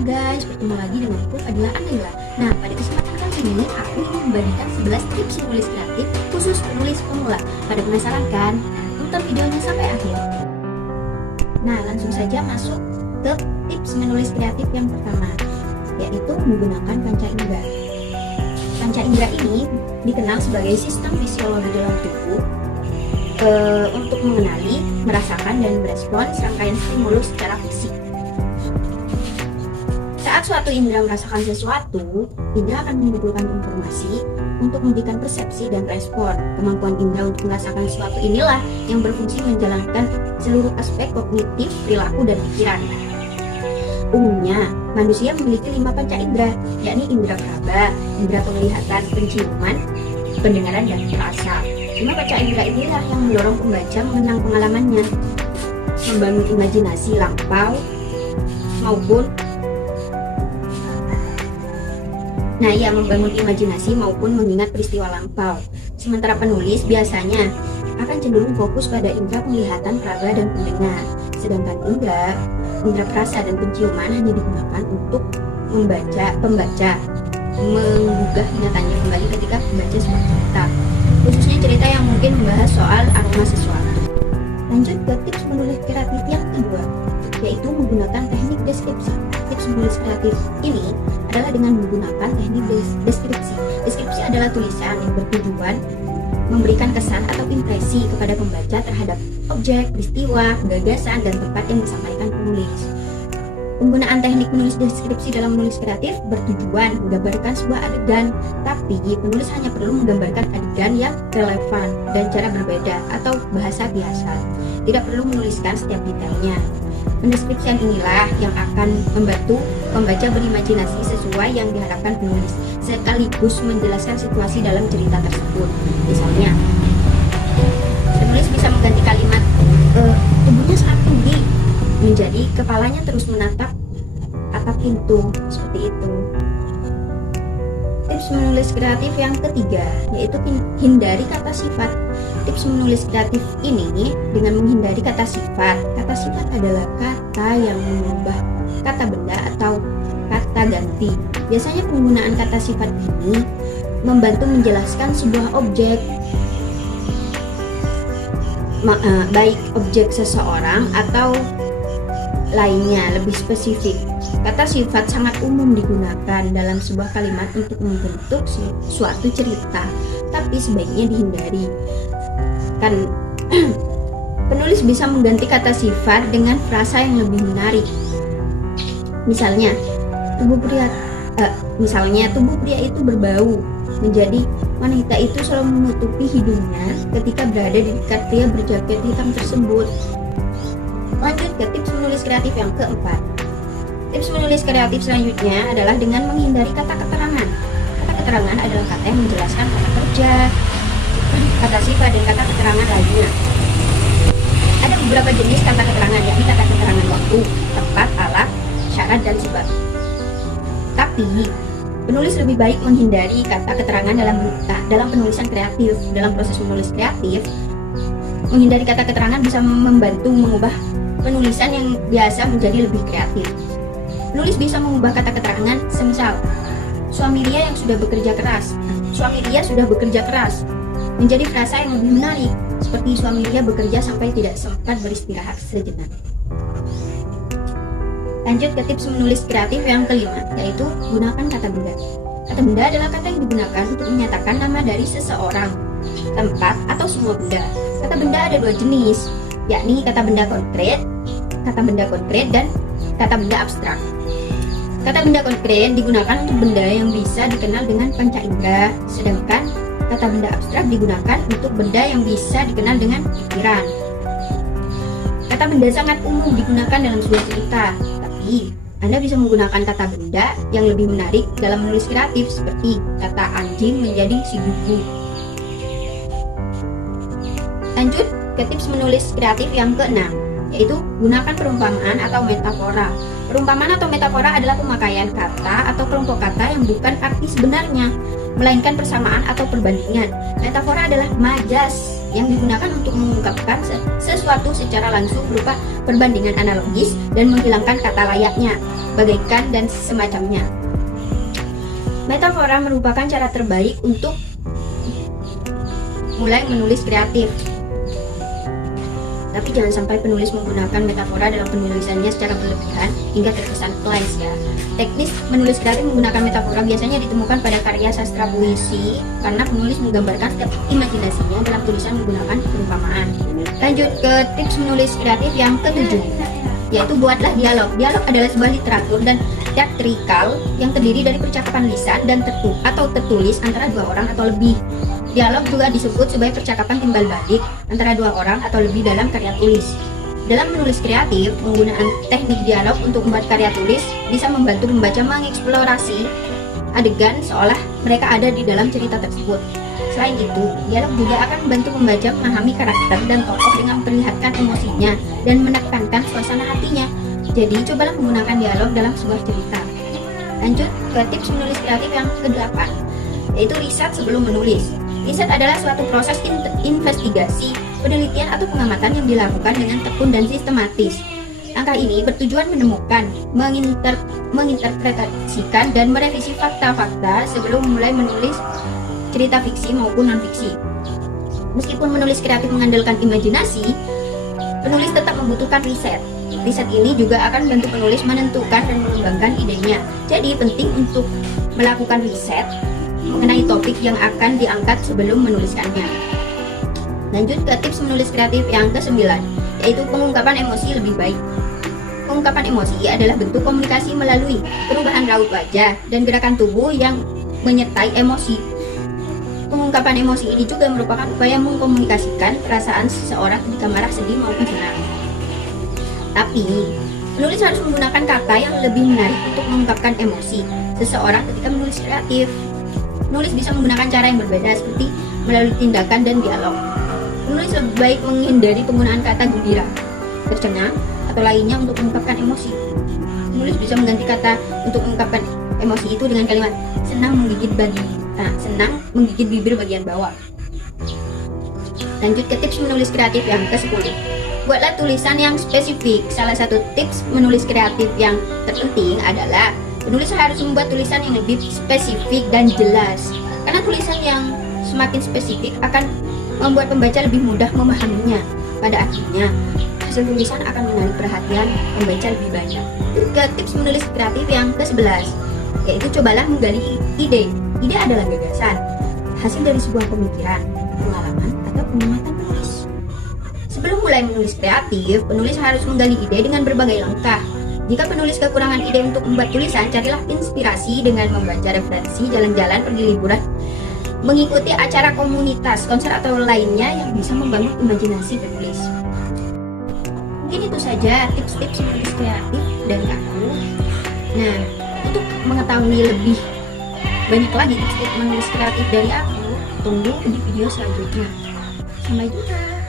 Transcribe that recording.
Halo guys, bertemu lagi dengan aku Fadila Anaila. Nah, pada kesempatan kali ini aku ingin membagikan 11 tips menulis kreatif khusus penulis pemula. Pada penasaran kan? Tonton videonya sampai akhir. Nah, langsung saja masuk ke tips menulis kreatif yang pertama, yaitu menggunakan panca indera. Panca indera ini dikenal sebagai sistem fisiologi dalam tubuh untuk mengenali, merasakan, dan merespons rangkaian stimulus secara fisik. Saat suatu indera merasakan sesuatu, indera akan mengumpulkan informasi untuk memberikan persepsi dan respon. Kemampuan indera untuk merasakan sesuatu inilah yang berfungsi menjalankan seluruh aspek kognitif, perilaku, dan pikiran. Umumnya, manusia memiliki 5 panca indera, yakni indera peraba, indera penglihatan, penciuman, pendengaran, dan rasa. 5 panca indera inilah yang mendorong pembaca mengenang pengalamannya, membangun imajinasi lampau maupun membangun imajinasi maupun mengingat peristiwa lampau. Sementara penulis biasanya akan cenderung fokus pada indera penglihatan, peraba, dan pendengar. Sedangkan indera perasa dan penciuman hanya digunakan untuk pembaca menggugah ingatannya kembali ketika membaca sebuah cerita, khususnya cerita yang mungkin membahas soal aroma sesuatu. Lanjut ke tips menulis kreatif yang kedua, yaitu menggunakan teknik deskripsi. Tips menulis kreatif ini adalah dengan menggunakan teknik deskripsi. Deskripsi adalah tulisan yang bertujuan memberikan kesan atau impresi kepada pembaca terhadap objek, peristiwa, gagasan, dan tempat yang disampaikan penulis. Penggunaan teknik menulis deskripsi dalam menulis kreatif bertujuan menggambarkan sebuah adegan, tapi penulis hanya perlu menggambarkan adegan yang relevan dan cara berbeda atau bahasa biasa. Tidak perlu menuliskan setiap detailnya. Pendeskripsian inilah yang akan membantu pembaca berimajinasi sesuai yang diharapkan penulis, sekaligus menjelaskan situasi dalam cerita tersebut. Misalnya, penulis bisa mengganti kalimat tubuhnya sangat tinggi menjadi kepalanya terus menatap atap pintu, seperti itu. Tips menulis kreatif yang ketiga, yaitu hindari kata sifat. Tips menulis kreatif ini dengan menghindari kata sifat. Kata sifat adalah kata yang mengubah kata benda atau kata ganti. Biasanya penggunaan kata sifat ini membantu menjelaskan sebuah objek, baik objek seseorang atau lainnya. Lebih spesifik, kata sifat sangat umum digunakan dalam sebuah kalimat untuk membentuk suatu cerita, tapi sebaiknya dihindari. Penulis bisa mengganti kata sifat dengan frasa yang lebih menarik. Misalnya, tubuh pria itu berbau, menjadi wanita itu selalu menutupi hidungnya ketika berada di dekat pria berjaket hitam tersebut. Lanjut ke tips menulis kreatif yang keempat. Tips menulis kreatif selanjutnya adalah dengan menghindari kata keterangan. Kata keterangan adalah kata yang menjelaskan kata kerja, kata sifat, dan kata keterangan lainnya. Ada beberapa jenis kata keterangan, yakni kata keterangan waktu, tempat, alat, syarat, dan sebab. Tapi penulis lebih baik menghindari kata keterangan dalam penulisan kreatif. Dalam proses menulis kreatif, menghindari kata keterangan bisa membantu mengubah penulisan yang biasa menjadi lebih kreatif. Penulis bisa mengubah kata keterangan, semisal suami dia sudah bekerja keras menjadi frasa yang lebih menarik, seperti suami dia bekerja sampai tidak sempat beristirahat sejenak. Lanjut ke tips menulis kreatif yang kelima, yaitu gunakan kata benda. Kata benda adalah kata yang digunakan untuk menyatakan nama dari seseorang, tempat, atau semua benda. Kata benda ada 2 jenis, yakni kata benda konkret, dan kata benda abstrak. Kata benda konkret digunakan untuk benda yang bisa dikenal dengan panca indera, sedangkan kata benda abstrak digunakan untuk benda yang bisa dikenal dengan pikiran. Kata benda sangat umum digunakan dalam sebuah cerita, tapi Anda bisa menggunakan kata benda yang lebih menarik dalam menulis kreatif, seperti kata anjing menjadi si buku. Lanjut ke tips menulis kreatif yang keenam, yaitu gunakan perumpamaan atau metafora. Perumpamaan atau metafora adalah pemakaian kata atau kelompok kata yang bukan arti sebenarnya, melainkan persamaan atau perbandingan. Metafora adalah majas yang digunakan untuk mengungkapkan sesuatu secara langsung berupa perbandingan analogis dan menghilangkan kata layaknya. bagaikan, dan semacamnya. Metafora merupakan cara terbaik untuk mulai menulis kreatif. Tapi jangan sampai penulis menggunakan metafora dalam penulisannya secara berlebihan hingga terkesan klise ya. Teknis menulis kreatif menggunakan metafora biasanya ditemukan pada karya sastra puisi karena penulis menggambarkan setiap imajinasinya dalam tulisan menggunakan perumpamaan. Lanjut ke tips menulis kreatif yang ketujuh, yaitu buatlah dialog. Dialog adalah sebuah literatur dan teatrikal yang terdiri dari percakapan lisan dan tertulis antara dua orang atau lebih. Dialog juga disebut sebagai percakapan timbal balik antara dua orang atau lebih dalam karya tulis. Dalam menulis kreatif, penggunaan teknik dialog untuk membuat karya tulis bisa membantu membaca mengeksplorasi adegan seolah mereka ada di dalam cerita tersebut. Selain itu, dialog juga akan membantu membaca memahami karakter dan tokoh dengan memperlihatkan emosinya dan menekankan suasana hatinya. Jadi, cobalah menggunakan dialog dalam sebuah cerita. Lanjut ke tips menulis kreatif yang ke-8, yaitu riset sebelum menulis. Riset adalah suatu proses investigasi, penelitian atau pengamatan yang dilakukan dengan tekun dan sistematis. Langkah ini bertujuan menemukan, menginterpretasikan, dan merevisi fakta-fakta sebelum mulai menulis cerita fiksi maupun non-fiksi. Meskipun menulis kreatif mengandalkan imajinasi, penulis tetap membutuhkan riset. Riset ini juga akan membantu penulis menentukan dan mengembangkan idenya. Jadi penting untuk melakukan riset mengenai topik yang akan diangkat sebelum menuliskannya. Lanjut ke tips menulis kreatif yang ke-9, yaitu pengungkapan emosi lebih baik. Pengungkapan emosi adalah bentuk komunikasi melalui perubahan raut wajah dan gerakan tubuh yang menyertai emosi. Pengungkapan emosi ini juga merupakan upaya mengkomunikasikan perasaan seseorang ketika marah, sedih, maupun senang. Tapi, penulis harus menggunakan kata yang lebih menarik untuk mengungkapkan emosi seseorang ketika menulis kreatif. Penulis bisa menggunakan cara yang berbeda seperti melalui tindakan dan dialog. Penulis lebih baik menghindari penggunaan kata gembira, tercengang, atau lainnya untuk mengungkapkan emosi. Penulis bisa mengganti kata untuk mengungkapkan emosi itu dengan kalimat senang menggigit bibir bagian bawah. Lanjut ke tips menulis kreatif yang ke-10. Buatlah tulisan yang spesifik. Salah satu tips menulis kreatif yang terpenting adalah penulis harus membuat tulisan yang lebih spesifik dan jelas. Karena tulisan yang semakin spesifik akan membuat pembaca lebih mudah memahaminya. Pada akhirnya, hasil tulisan akan menarik perhatian pembaca lebih banyak. Ke tips menulis kreatif yang ke-11, yaitu cobalah menggali ide. Ide adalah gagasan, hasil dari sebuah pemikiran, pengalaman, atau pengamatan penulis. Sebelum mulai menulis kreatif, penulis harus menggali ide dengan berbagai langkah. Jika penulis kekurangan ide untuk membuat tulisan, carilah inspirasi dengan membaca referensi, jalan-jalan, pergi liburan, mengikuti acara komunitas, konser, atau lainnya yang bisa membangun imajinasi penulis. Mungkin itu saja tips-tips menulis kreatif dari aku. Nah, untuk mengetahui lebih banyak lagi tips menulis kreatif dari aku, tunggu di video selanjutnya. Sampai jumpa.